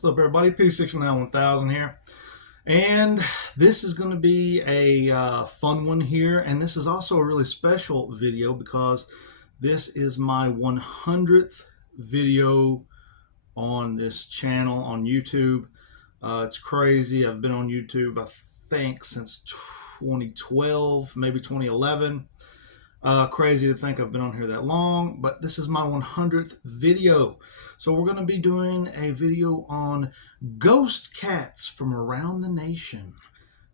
What's up, everybody? P691,000 here. And this is going to be a fun one here. And this is also a really special video because this is my 100th video on this channel on YouTube. It's crazy. I've been on YouTube, I think, since 2012, maybe 2011. Crazy to think I've been on here that long, but this is my 100th video. So we're going to be doing a video on ghost cats from around the nation.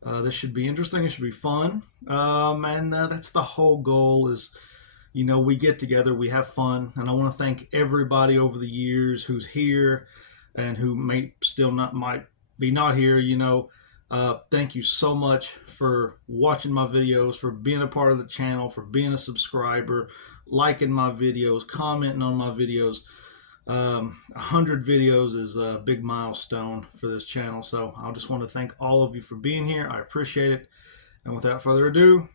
This should be interesting. It should be fun. And that's the whole goal is, you know, we get together, we have fun. And I want to thank everybody over the years who's here and who might be not here, you know. Thank you so much for watching my videos, for being a part of the channel, for being a subscriber, liking my videos, commenting on my videos. 100 videos is a big milestone for this channel, so I just want to thank all of you for being here. I appreciate it. And without further ado,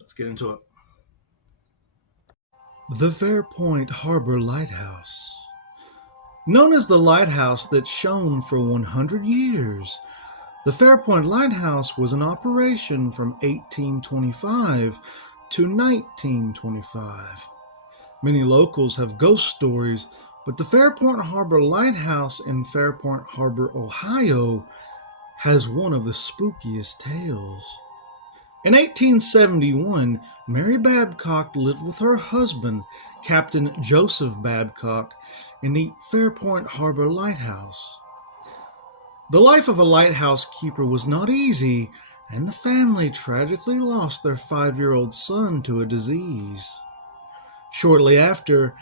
let's get into it. The Fairpoint Harbor Lighthouse. Known as the lighthouse that shone for 100 years, the Fairpoint Lighthouse was in operation from 1825 to 1925. Many locals have ghost stories, but the Fairpoint Harbor Lighthouse in Fairpoint Harbor, Ohio, has one of the spookiest tales. In 1871, Mary Babcock lived with her husband, Captain Joseph Babcock, in the Fairpoint Harbor Lighthouse. The life of a lighthouse keeper was not easy, and the family tragically lost their 5-year-old son to a disease. Shortly after,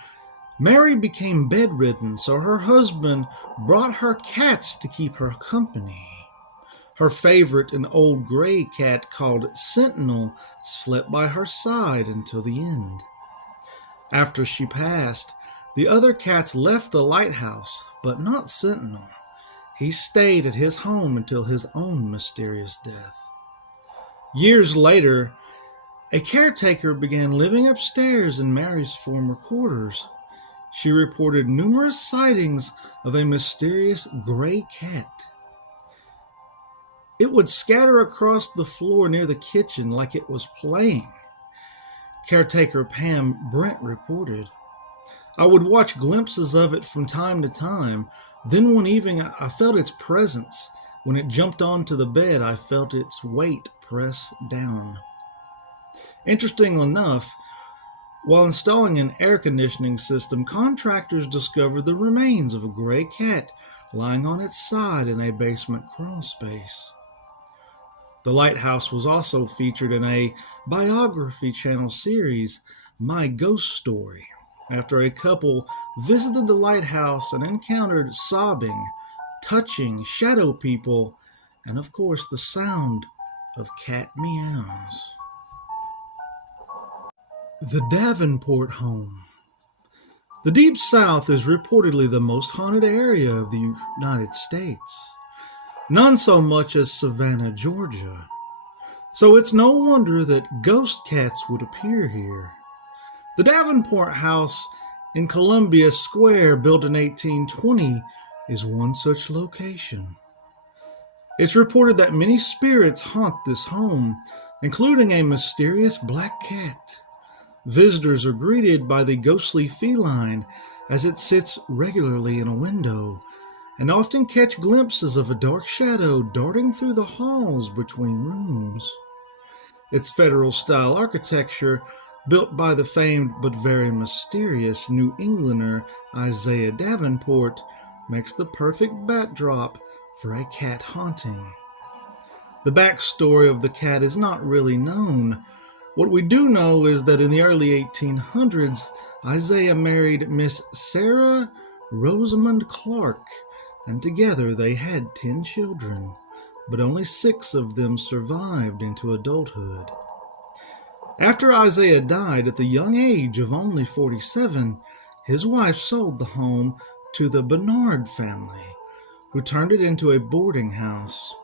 Mary became bedridden, so her husband brought her cats to keep her company. Her favorite, an old gray cat called Sentinel, slept by her side until the end. After she passed, the other cats left the lighthouse, but not Sentinel. He stayed at his home until his own mysterious death. Years later, a caretaker began living upstairs in Mary's former quarters. She reported numerous sightings of a mysterious gray cat. It would scatter across the floor near the kitchen like it was playing. Caretaker Pam Brent reported, "I would watch glimpses of it from time to time. Then one evening I felt its presence. When it jumped onto the bed, I felt its weight press down." Interestingly enough, while installing an air conditioning system, contractors discovered the remains of a gray cat lying on its side in a basement crawl space. The lighthouse was also featured in a biography channel series, My Ghost Story, after a couple visited the lighthouse and encountered sobbing, touching shadow people, and of course the sound of cat meows. The Davenport Home. The Deep South is reportedly the most haunted area of the United States. None so much as Savannah, Georgia. So it's no wonder that ghost cats would appear here. The Davenport House in Columbia Square, built in 1820, is one such location. It's reported that many spirits haunt this home, including a mysterious black cat. Visitors are greeted by the ghostly feline as it sits regularly in a window, and often catch glimpses of a dark shadow darting through the halls between rooms. Its Federal-style architecture, built by the famed but very mysterious New Englander Isaiah Davenport, makes the perfect backdrop for a cat haunting. The backstory of the cat is not really known. What we do know is that in the early 1800s, Isaiah married Miss Sarah Rosamond Clark, and together they had 10 children, but only 6 of them survived into adulthood. After Isaiah died at the young age of only 47, his wife sold the home to the Bernard family, who turned it into a boarding house.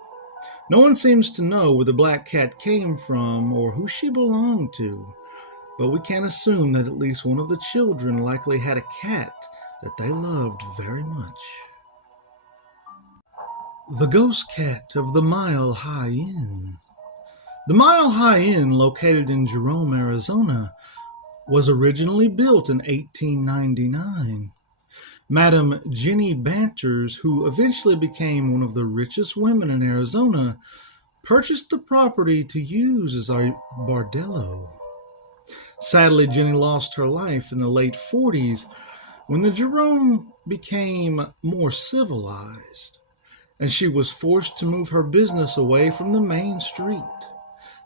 No one seems to know where the black cat came from or who she belonged to, but we can assume that at least one of the children likely had a cat that they loved very much. The Ghost Cat of the Mile High Inn. The Mile High Inn, located in Jerome, Arizona, was originally built in 1899. Madam Jenny Banters, who eventually became one of the richest women in Arizona, purchased the property to use as a bordello. Sadly, Jenny lost her life in the late 40s when the Jerome became more civilized, and she was forced to move her business away from the main street.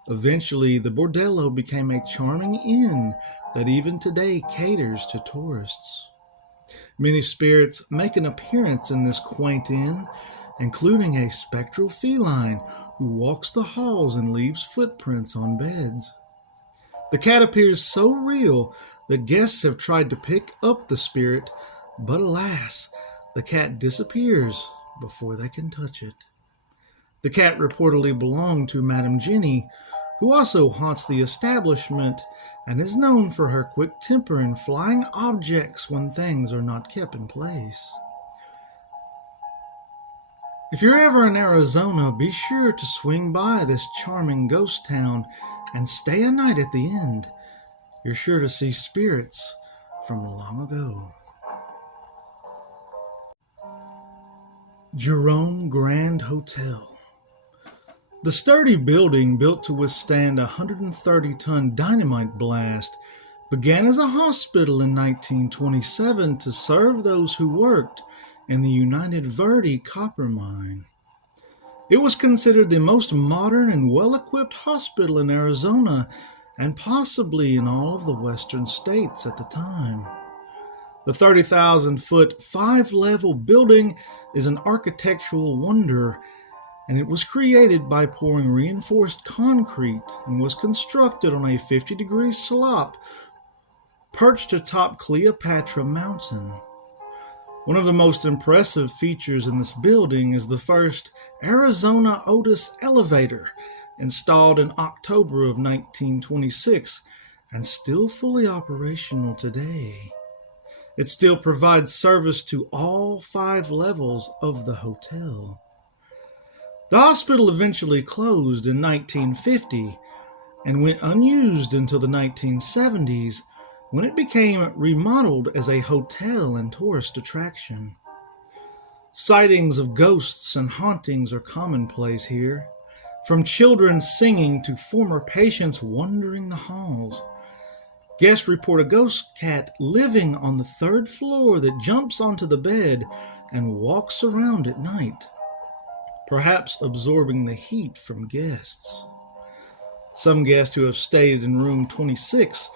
Eventually, the bordello became a charming inn that even today caters to tourists. Many spirits make an appearance in this quaint inn, including a spectral feline who walks the halls and leaves footprints on beds. The cat appears so real that guests have tried to pick up the spirit, but alas, the cat disappears before they can touch it. The cat reportedly belonged to Madam Jenny, who also haunts the establishment and is known for her quick temper and flying objects when things are not kept in place. If you're ever in Arizona, be sure to swing by this charming ghost town and stay a night at the inn. You're sure to see spirits from long ago. Jerome Grand Hotel. The sturdy building, built to withstand a 130-ton dynamite blast, began as a hospital in 1927 to serve those who worked in the United Verde copper mine. It was considered the most modern and well-equipped hospital in Arizona and possibly in all of the western states at the time. The 30,000-foot, 5-level building is an architectural wonder, and it was created by pouring reinforced concrete and was constructed on a 50-degree slope perched atop Cleopatra Mountain. One of the most impressive features in this building is the first Arizona Otis elevator, installed in October of 1926 and still fully operational today. It still provides service to all 5 levels of the hotel. The hospital eventually closed in 1950 and went unused until the 1970s, when it became remodeled as a hotel and tourist attraction. Sightings of ghosts and hauntings are commonplace here, from children singing to former patients wandering the halls. Guests report a ghost cat living on the 3rd floor that jumps onto the bed and walks around at night, perhaps absorbing the heat from guests. Some guests who have stayed in room 26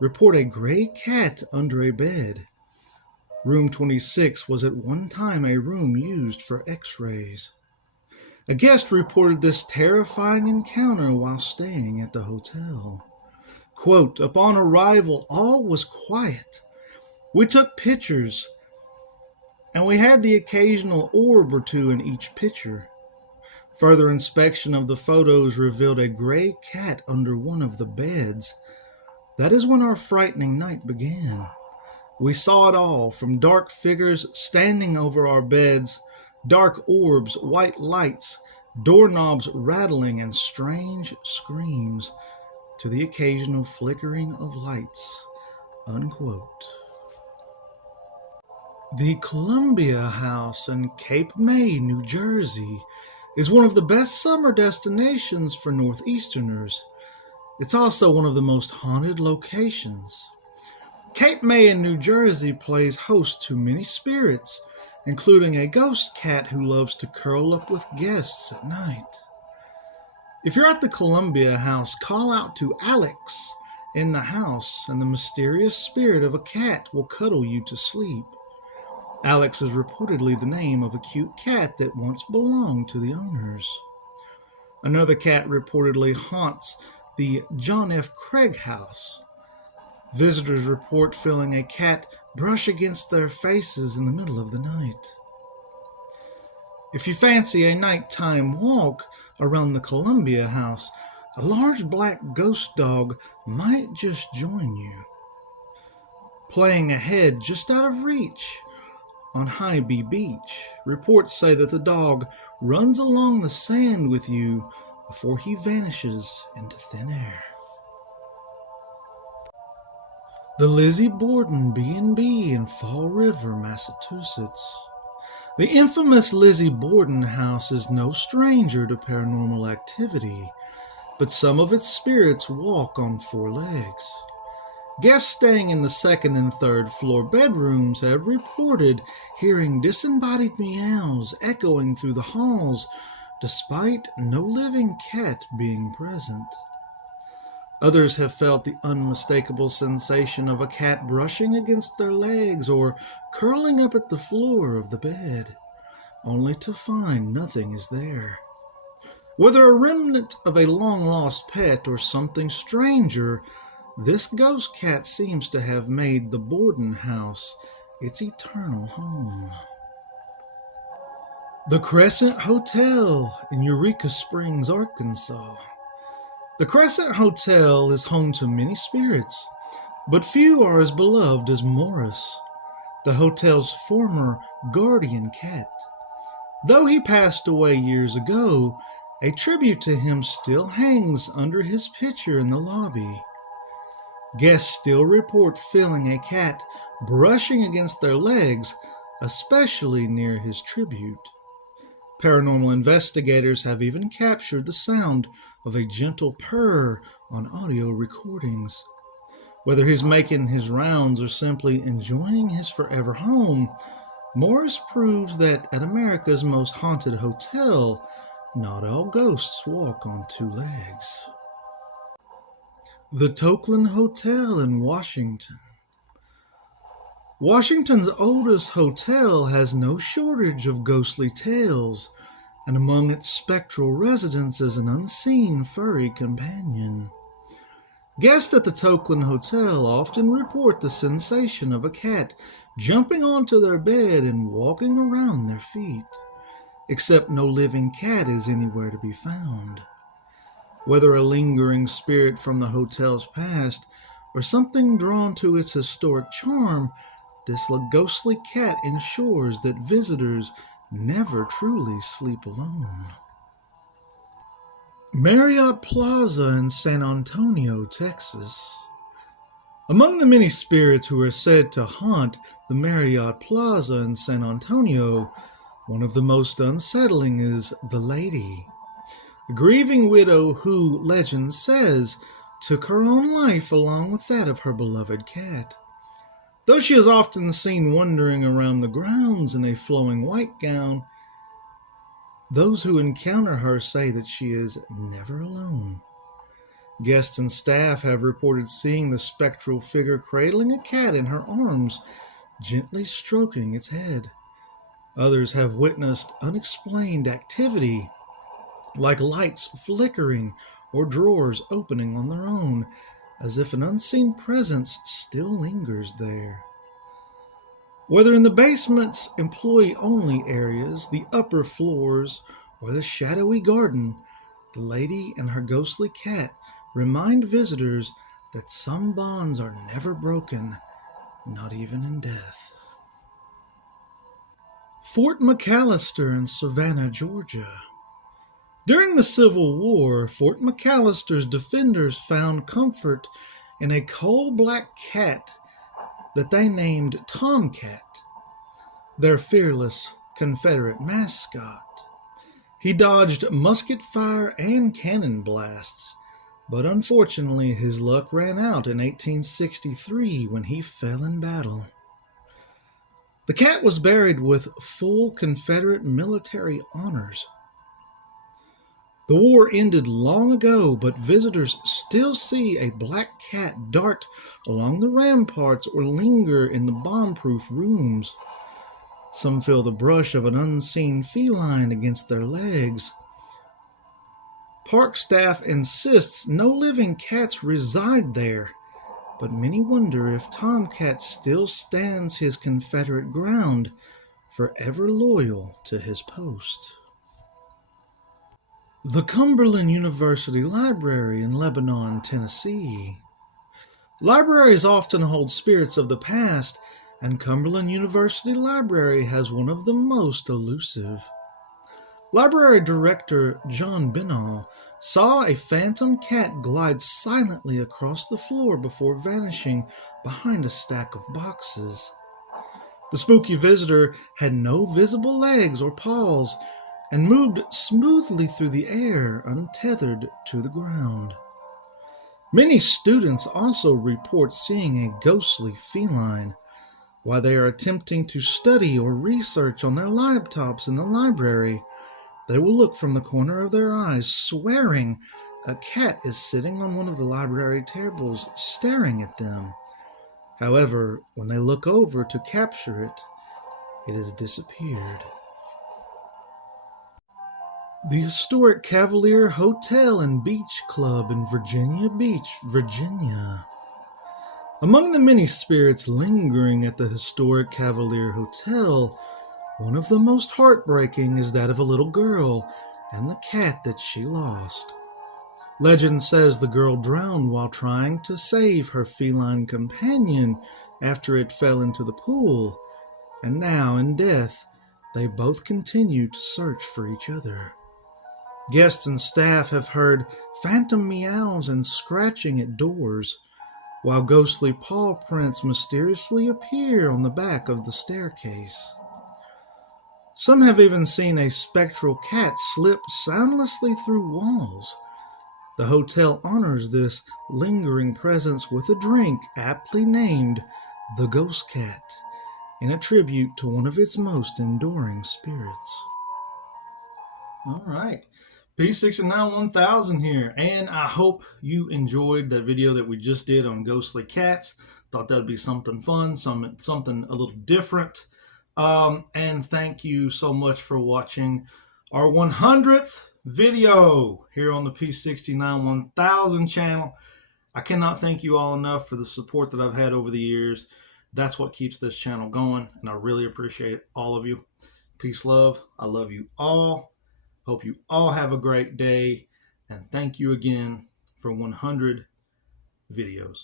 report a gray cat under a bed. Room 26 was at one time a room used for x-rays. A guest reported this terrifying encounter while staying at the hotel. Quote, "Upon arrival, all was quiet. We took pictures, and we had the occasional orb or two in each picture. Further inspection of the photos revealed a gray cat under one of the beds. That is when our frightening night began. We saw it all, from dark figures standing over our beds, dark orbs, white lights, doorknobs rattling, and strange screams, to the occasional flickering of lights." Unquote. The Columbia House in Cape May, New Jersey, is one of the best summer destinations for Northeasterners. It's also one of the most haunted locations. Cape May in New Jersey plays host to many spirits, including a ghost cat who loves to curl up with guests at night. If you're at the Columbia House, call out to Alex in the house, and the mysterious spirit of a cat will cuddle you to sleep. Alex is reportedly the name of a cute cat that once belonged to the owners. Another cat reportedly haunts the John F. Craig House. Visitors report feeling a cat brush against their faces in the middle of the night. If you fancy a nighttime walk around the Columbia House, a large black ghost dog might just join you. Playing ahead just out of reach On High Beach, reports say that the dog runs along the sand with you before he vanishes into thin air. The Lizzy Bordon BNB in Fall River, Massachusetts. The infamous Lizzy Bordon house is no stranger to paranormal activity, but some of its spirits walk on four legs. Guests staying in the second and third floor bedrooms have reported hearing disembodied meows echoing through the halls, despite no living cat being present. Others have felt the unmistakable sensation of a cat brushing against their legs or curling up at the floor of the bed, only to find nothing is there. Whether a remnant of a long-lost pet or something stranger, this ghost cat seems to have made the Bordon house its eternal home. The Crescent Hotel in Eureka Springs, Arkansas. The Crescent Hotel is home to many spirits, but few are as beloved as Morris, the hotel's former guardian cat. Though he passed away years ago, a tribute to him still hangs under his picture in the lobby. Guests still report feeling a cat brushing against their legs, especially near his tribute. Paranormal investigators have even captured the sound of a gentle purr on audio recordings. Whether he's making his rounds or simply enjoying his forever home, Morris proves that at America's most haunted hotel, not all ghosts walk on two legs. The Tokan Hotel in Washington. Washington's oldest hotel has no shortage of ghostly tales, and among its spectral residents is an unseen furry companion. Guests at the Tokan Hotel often report the sensation of a cat jumping onto their bed and walking around their feet, except no living cat is anywhere to be found. Whether a lingering spirit from the hotel's past or something drawn to its historic charm, this ghostly cat ensures that visitors never truly sleep alone. Marriott Plaza in San Antonio, Texas. Among the many spirits who are said to haunt the Marriott Plaza in San Antonio, one of the most unsettling is the Lady, a grieving widow who, legend says, took her own life along with that of her beloved cat. Though she is often seen wandering around the grounds in a flowing white gown, those who encounter her say that she is never alone. Guests and staff have reported seeing the spectral figure cradling a cat in her arms, gently stroking its head. Others have witnessed unexplained activity, like lights flickering or drawers opening on their own, as if an unseen presence still lingers there. Whether in the basement's employee-only areas, the upper floors, or the shadowy garden, the Lady and her ghostly cat remind visitors that some bonds are never broken, not even in death. Fort McAllister in Savannah, Georgia. During the Civil War, Fort McAllister's defenders found comfort in a coal-black cat that they named Tomcat, their fearless Confederate mascot. He dodged musket fire and cannon blasts, but unfortunately his luck ran out in 1863 when he fell in battle. The cat was buried with full Confederate military honors. The war ended long ago, but visitors still see a black cat dart along the ramparts or linger in the bomb-proof rooms. Some feel the brush of an unseen feline against their legs. Park staff insists no living cats reside there, but many wonder if Tomcat still stands his Confederate ground, forever loyal to his post. The Cumberland University Library in Lebanon, Tennessee. Libraries often hold spirits of the past, and Cumberland University Library has one of the most elusive. Library Director John Binnall saw a phantom cat glide silently across the floor before vanishing behind a stack of boxes. The spooky visitor had no visible legs or paws and moved smoothly through the air, untethered to the ground. Many students also report seeing a ghostly feline while they are attempting to study or research on their laptops in the library. They will look from the corner of their eyes, swearing a cat is sitting on one of the library tables staring at them. However, when they look over to capture it, it has disappeared. The historic Cavalier Hotel and Beach Club in Virginia Beach, Virginia. Among the many spirits lingering at the historic Cavalier Hotel, one of the most heartbreaking is that of a little girl and the cat that she lost. Legend says the girl drowned while trying to save her feline companion after it fell into the pool, and now in death they both continue to search for each other. Guests and staff have heard phantom meows and scratching at doors, while ghostly paw prints mysteriously appear on the back of the staircase. Some have even seen a spectral cat slip soundlessly through walls. The hotel honors this lingering presence with a drink aptly named the Ghost Cat, in a tribute to one of its most enduring spirits. All right. P69 1000 here, and I hope you enjoyed that video that we just did on ghostly cats. Thought that would be something fun, something a little different. And thank you so much for watching our 100th video here on the P69 1000 channel. I cannot thank you all enough for the support that I've had over the years. That's what keeps this channel going, and I really appreciate all of you. Peace, love. I love you all. Hope you all have a great day, and thank you again for 100 videos.